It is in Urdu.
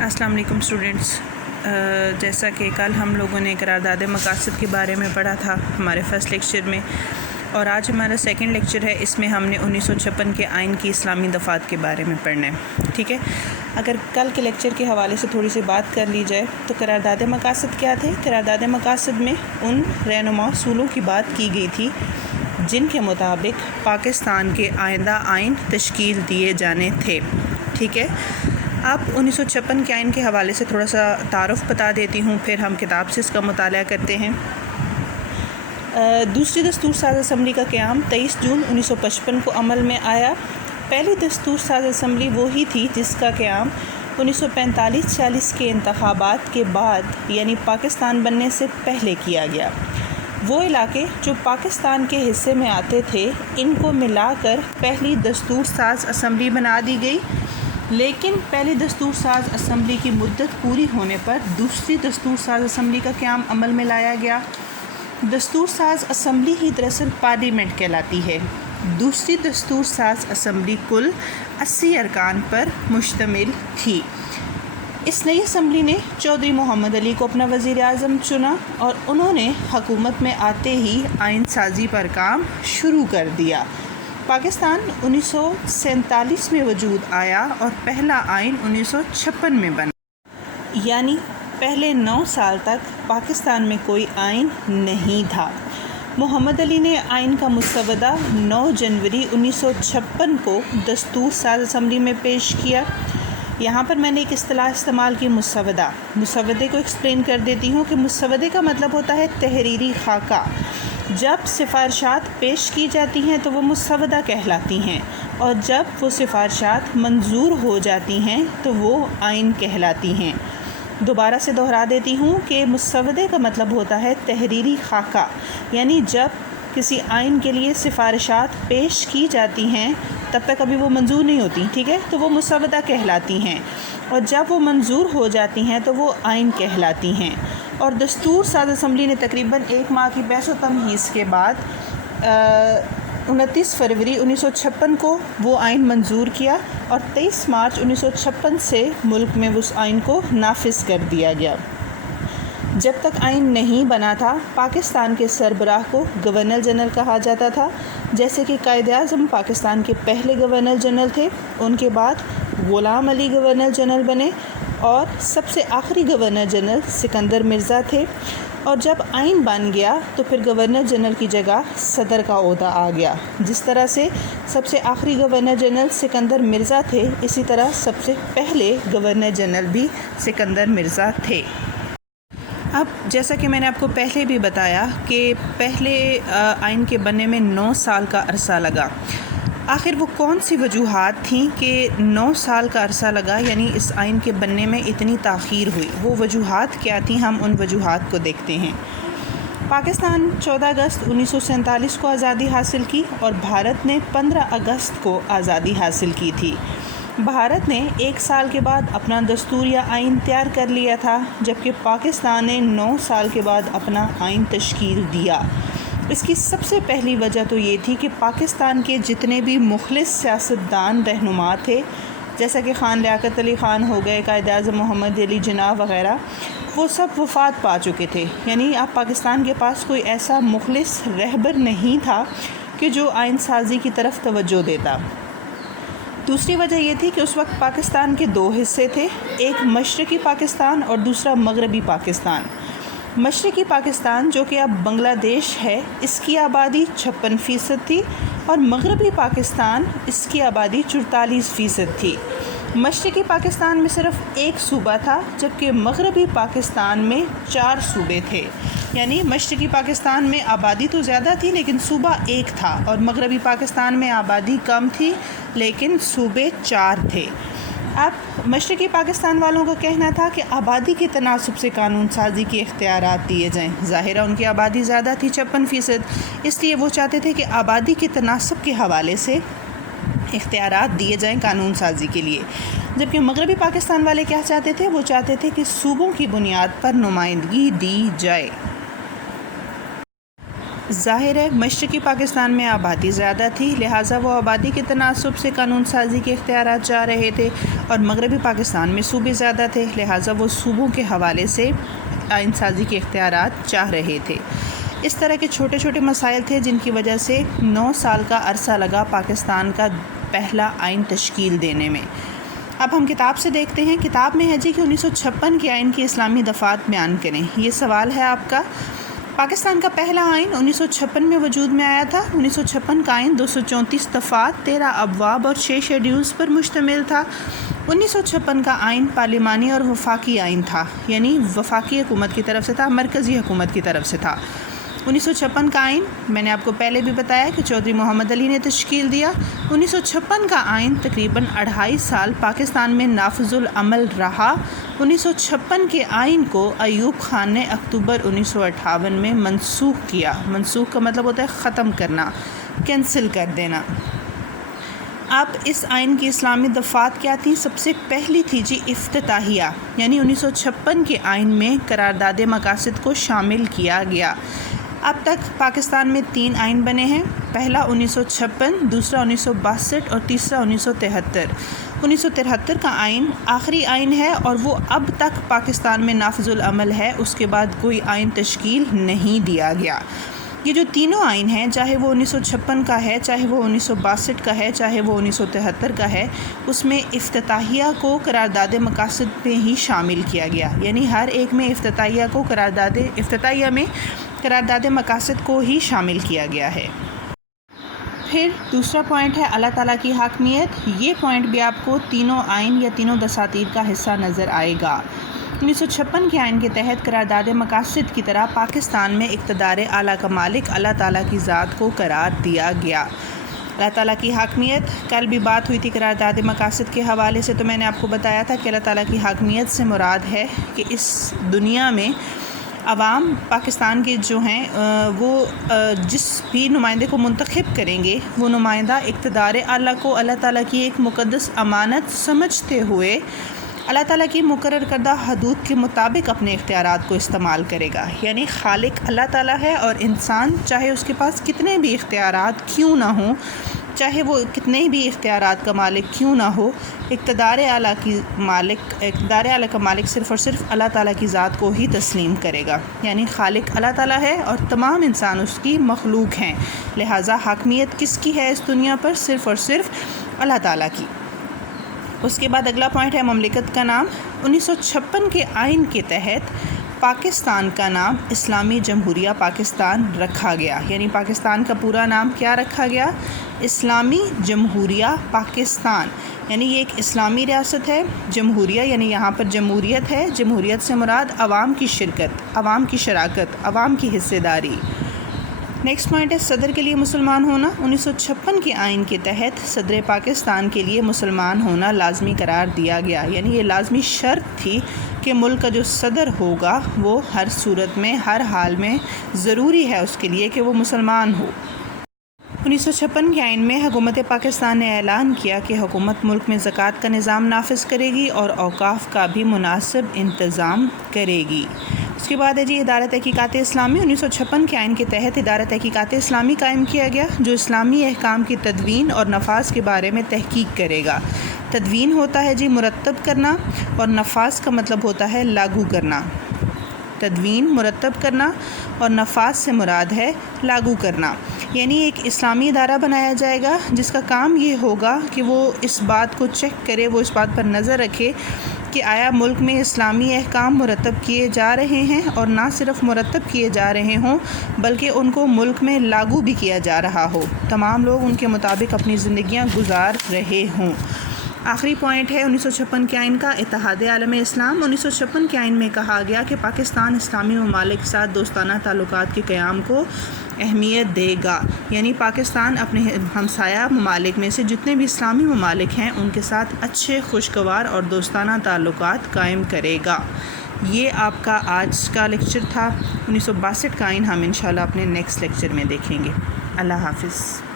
السلام علیکم اسٹوڈنٹس، جیسا کہ کل ہم لوگوں نے قرارداد مقاصد کے بارے میں پڑھا تھا ہمارے فرسٹ لیکچر میں، اور آج ہمارا سیکنڈ لیکچر ہے۔ اس میں ہم نے 1956 کے آئین کی اسلامی دفعات کے بارے میں پڑھنا ہے، ٹھیک ہے۔ اگر کل کے لیکچر کے حوالے سے تھوڑی سی بات کر لی جائے تو قرارداد مقاصد کیا تھے؟ قرارداد مقاصد میں ان رہنما اصولوں کی بات کی گئی تھی جن کے مطابق پاکستان کے آئندہ آئین تشکیل دیے جانے تھے، ٹھیک ہے۔ اب 1956 کے آئین کے حوالے سے تھوڑا سا تعارف بتا دیتی ہوں، پھر ہم کتاب سے اس کا مطالعہ کرتے ہیں۔ دوسری دستور ساز اسمبلی کا قیام 23 جون 1955 کو عمل میں آیا۔ پہلی دستور ساز اسمبلی وہی تھی جس کا قیام 1945-46 کے انتخابات کے بعد یعنی پاکستان بننے سے پہلے کیا گیا۔ وہ علاقے جو پاکستان کے حصے میں آتے تھے ان کو ملا کر پہلی دستور ساز اسمبلی بنا دی گئی، لیکن پہلی دستور ساز اسمبلی کی مدت پوری ہونے پر دوسری دستور ساز اسمبلی کا قیام عمل میں لایا گیا۔ دستور ساز اسمبلی ہی دراصل پارلیمنٹ کہلاتی ہے۔ دوسری دستور ساز اسمبلی کل 80 ارکان پر مشتمل تھی۔ اس نئی اسمبلی نے چودھری محمد علی کو اپنا وزیر اعظم چنا اور انہوں نے حکومت میں آتے ہی آئین سازی پر کام شروع کر دیا۔ پاکستان 1947 میں وجود آیا اور پہلا آئین 1956 میں بنا، یعنی پہلے 9 سال تک پاکستان میں کوئی آئین نہیں تھا۔ محمد علی نے آئین کا مسودہ 9 جنوری 1956 کو دستور ساز اسمبلی میں پیش کیا۔ یہاں پر میں نے ایک اصطلاح استعمال کی، مسودہ۔ مسودے کو ایکسپلین کر دیتی ہوں کہ مسودے کا مطلب ہوتا ہے تحریری خاکہ۔ جب سفارشات پیش کی جاتی ہیں تو وہ مسودہ کہلاتی ہیں، اور جب وہ سفارشات منظور ہو جاتی ہیں تو وہ آئین کہلاتی ہیں۔ دوبارہ سے دہرا دیتی ہوں کہ مسودے کا مطلب ہوتا ہے تحریری خاکہ، یعنی جب کسی آئین کے لیے سفارشات پیش کی جاتی ہیں تب تک ابھی وہ منظور نہیں ہوتی، ٹھیک ہے، تو وہ مسودہ کہلاتی ہیں، اور جب وہ منظور ہو جاتی ہیں تو وہ آئین کہلاتی ہیں۔ اور دستور ساز اسمبلی نے تقریباً 1 ماہ کی بحث و تمہیز کے بعد 29 فروری 1956 کو وہ آئین منظور کیا، اور 23 مارچ 1956 سے ملک میں اس آئین کو نافذ کر دیا گیا۔ جب تک آئین نہیں بنا تھا پاکستان کے سربراہ کو گورنر جنرل کہا جاتا تھا، جیسے کہ قائد اعظم پاکستان کے پہلے گورنر جنرل تھے، ان کے بعد غلام علی گورنر جنرل بنے، اور سب سے آخری گورنر جنرل سکندر مرزا تھے۔ اور جب آئین بن گیا تو پھر گورنر جنرل کی جگہ صدر کا عہدہ آ گیا۔ جس طرح سے سب سے آخری گورنر جنرل سکندر مرزا تھے، اسی طرح سب سے پہلے گورنر جنرل بھی سکندر مرزا تھے۔ اب جیسا کہ میں نے آپ کو پہلے بھی بتایا کہ پہلے آئین کے بننے میں 9 سال کا عرصہ لگا۔ آخر وہ کون سی وجوہات تھیں کہ 9 سال کا عرصہ لگا، یعنی اس آئین کے بننے میں اتنی تاخیر ہوئی؟ وہ وجوہات کیا تھیں؟ ہم ان وجوہات کو دیکھتے ہیں۔ پاکستان 14 اگست 1947 کو آزادی حاصل کی اور بھارت نے 15 اگست کو آزادی حاصل کی تھی۔ بھارت نے 1 سال کے بعد اپنا دستور یا آئین تیار کر لیا تھا، جبکہ پاکستان نے 9 سال کے بعد اپنا آئین تشکیل دیا۔ اس کی سب سے پہلی وجہ تو یہ تھی کہ پاکستان کے جتنے بھی مخلص سیاستدان رہنما تھے، جیسا کہ خان لیاقت علی خان ہو گئے، قائد اعظم محمد علی جناح وغیرہ، وہ سب وفات پا چکے تھے، یعنی اب پاکستان کے پاس کوئی ایسا مخلص رہبر نہیں تھا کہ جو آئین سازی کی طرف توجہ دیتا۔ دوسری وجہ یہ تھی کہ اس وقت پاکستان کے 2 حصے تھے، ایک مشرقی پاکستان اور دوسرا مغربی پاکستان۔ مشرقی پاکستان جو کہ اب بنگلہ دیش ہے، اس کی آبادی 56% تھی، اور مغربی پاکستان اس کی آبادی 44% تھی۔ مشرقی پاکستان میں صرف ایک صوبہ تھا، جبکہ مغربی پاکستان میں 4 صوبے تھے، یعنی مشرقی پاکستان میں آبادی تو زیادہ تھی لیکن صوبہ ایک تھا، اور مغربی پاکستان میں آبادی کم تھی لیکن صوبے 4 تھے۔ اب مشرقی پاکستان والوں کا کہنا تھا کہ آبادی کے تناسب سے قانون سازی کے اختیارات دیے جائیں۔ ظاہرہ ان کی آبادی زیادہ تھی، 56%، اس لیے وہ چاہتے تھے کہ آبادی کے تناسب کے حوالے سے اختیارات دیے جائیں قانون سازی کے لیے، جبکہ مغربی پاکستان والے کیا چاہتے تھے؟ وہ چاہتے تھے کہ صوبوں کی بنیاد پر نمائندگی دی جائے۔ ظاہر ہے مشرقی پاکستان میں آبادی زیادہ تھی، لہٰذا وہ آبادی کے تناسب سے قانون سازی کے اختیارات چاہ رہے تھے، اور مغربی پاکستان میں صوبے زیادہ تھے، لہٰذا وہ صوبوں کے حوالے سے آئین سازی کے اختیارات چاہ رہے تھے۔ اس طرح کے چھوٹے چھوٹے مسائل تھے جن کی وجہ سے 9 سال کا عرصہ لگا پاکستان کا پہلا آئین تشکیل دینے میں۔ اب ہم کتاب سے دیکھتے ہیں۔ کتاب میں ہے جی کہ 1956 کے آئین کی اسلامی دفعات بیان کریں۔ یہ سوال ہے آپ کا۔ پاکستان کا پہلا آئین 1956 میں وجود میں آیا تھا۔ 1956 کا آئین 234 دفعات، 13 ابواب اور 6 شیڈیولز پر مشتمل تھا۔ 1956 کا آئین پارلیمانی اور وفاقی آئین تھا، یعنی وفاقی حکومت کی طرف سے تھا، مرکزی حکومت کی طرف سے تھا۔ 1956 کا آئین میں نے آپ کو پہلے بھی بتایا کہ چودھری محمد علی نے تشکیل دیا۔ 1956 کا آئین تقریباً 2.5 سال پاکستان میں نافذ العمل رہا۔ 1956 کے آئین کو ایوب خان نے اکتوبر 1958 میں منسوخ کیا۔ منسوخ کا مطلب ہوتا ہے ختم کرنا، کینسل کر دینا۔ اب اس آئین کی اسلامی دفعات کیا تھی؟ سب سے پہلی تھی جی افتتاحیہ، یعنی 1956 کے آئین میں قرارداد مقاصد کو شامل کیا گیا۔ اب تک پاکستان میں 3 آئین بنے ہیں، پہلا 1956، دوسرا 1962 اور تیسرا 1973۔ 1973 کا آئین آخری آئین ہے اور وہ اب تک پاکستان میں نافذ العمل ہے، اس کے بعد کوئی آئین تشکیل نہیں دیا گیا۔ یہ جو تینوں آئین ہیں، چاہے وہ 1956 کا ہے، چاہے وہ 1962 کا ہے، چاہے وہ 1973 کا ہے، اس میں افتتاحیہ کو قرارداد مقاصد میں ہی شامل کیا گیا، یعنی ہر ایک میں افتتاحیہ میں قرارداد مقاصد کو ہی شامل کیا گیا ہے۔ پھر دوسرا پوائنٹ ہے اللہ تعالیٰ کی حاکمیت۔ یہ پوائنٹ بھی آپ کو تینوں آئین یا تینوں دساتیر کا حصہ نظر آئے گا۔ 1956 کے آئین کے تحت قرارداد مقاصد کی طرح پاکستان میں اقتدار اعلیٰ کا مالک اللہ تعالیٰ کی ذات کو قرار دیا گیا۔ اللہ تعالیٰ کی حاکمیت، کل بھی بات ہوئی تھی قرارداد مقاصد کے حوالے سے، تو میں نے آپ کو بتایا تھا کہ اللہ تعالیٰ کی حاکمیت سے مراد ہے کہ اس دنیا میں عوام پاکستان کے جو ہیں وہ جس بھی نمائندے کو منتخب کریں گے، وہ نمائندہ اقتدار اعلیٰ کو اللہ تعالیٰ کی ایک مقدس امانت سمجھتے ہوئے اللہ تعالیٰ کی مقرر کردہ حدود کے مطابق اپنے اختیارات کو استعمال کرے گا۔ یعنی خالق اللہ تعالیٰ ہے، اور انسان چاہے اس کے پاس کتنے بھی اختیارات کیوں نہ ہوں، چاہے وہ کتنے بھی اختیارات کا مالک کیوں نہ ہو، اقتدار اعلیٰ کا مالک صرف اور صرف اللہ تعالیٰ کی ذات کو ہی تسلیم کرے گا۔ یعنی خالق اللہ تعالیٰ ہے اور تمام انسان اس کی مخلوق ہیں، لہٰذا حاکمیت کس کی ہے اس دنیا پر؟ صرف اور صرف اللہ تعالیٰ کی۔ اس کے بعد اگلا پوائنٹ ہے مملکت کا نام۔ 1956 کے آئین کے تحت پاکستان کا نام اسلامی جمہوریہ پاکستان رکھا گیا، یعنی پاکستان کا پورا نام کیا رکھا گیا؟ اسلامی جمہوریہ پاکستان، یعنی یہ ایک اسلامی ریاست ہے۔ جمہوریہ یعنی یہاں پر جمہوریت ہے، جمہوریت سے مراد عوام کی شرکت، عوام کی شراکت، عوام کی حصہ داری۔ نیکسٹ پوائنٹ ہے صدر کے لیے مسلمان ہونا۔ 1956 کے آئین کے تحت صدر پاکستان کے لیے مسلمان ہونا لازمی قرار دیا گیا، یعنی یہ لازمی شرط تھی کہ ملک کا جو صدر ہوگا وہ ہر صورت میں، ہر حال میں ضروری ہے اس کے لیے کہ وہ مسلمان ہو۔ 1956 کے آئین میں حکومت پاکستان نے اعلان کیا کہ حکومت ملک میں زکوٰۃ کا نظام نافذ کرے گی اور اوقاف کا بھی مناسب انتظام کرے گی۔ اس کے بعد ہے جی ادارہ تحقیقات اسلامی۔ 1956 کے آئین کے تحت ادارہ تحقیقات اسلامی قائم کیا گیا، جو اسلامی احکام کی تدوین اور نفاذ کے بارے میں تحقیق کرے گا۔ تدوین ہوتا ہے جی مرتب کرنا، اور نفاذ کا مطلب ہوتا ہے لاگو کرنا۔ تدوین مرتب کرنا اور نفاذ سے مراد ہے لاگو کرنا، یعنی ایک اسلامی ادارہ بنایا جائے گا جس کا کام یہ ہوگا کہ وہ اس بات کو چیک کرے، وہ اس بات پر نظر رکھے کہ آیا ملک میں اسلامی احکام مرتب کیے جا رہے ہیں، اور نہ صرف مرتب کیے جا رہے ہوں بلکہ ان کو ملک میں لاگو بھی کیا جا رہا ہو، تمام لوگ ان کے مطابق اپنی زندگیاں گزار رہے ہوں۔ آخری پوائنٹ ہے 1956 کے آئین کا اتحاد عالم اسلام۔ 1956 کے آئین میں کہا گیا کہ پاکستان اسلامی ممالک کے ساتھ دوستانہ تعلقات کے قیام کو اہمیت دے گا، یعنی پاکستان اپنے ہمسایہ ممالک میں سے جتنے بھی اسلامی ممالک ہیں ان کے ساتھ اچھے، خوشگوار اور دوستانہ تعلقات قائم کرے گا۔ یہ آپ کا آج کا لیکچر تھا۔ 1962 کا آئین ہم انشاءاللہ اپنے نیکسٹ لیکچر میں دیکھیں گے۔ اللہ حافظ۔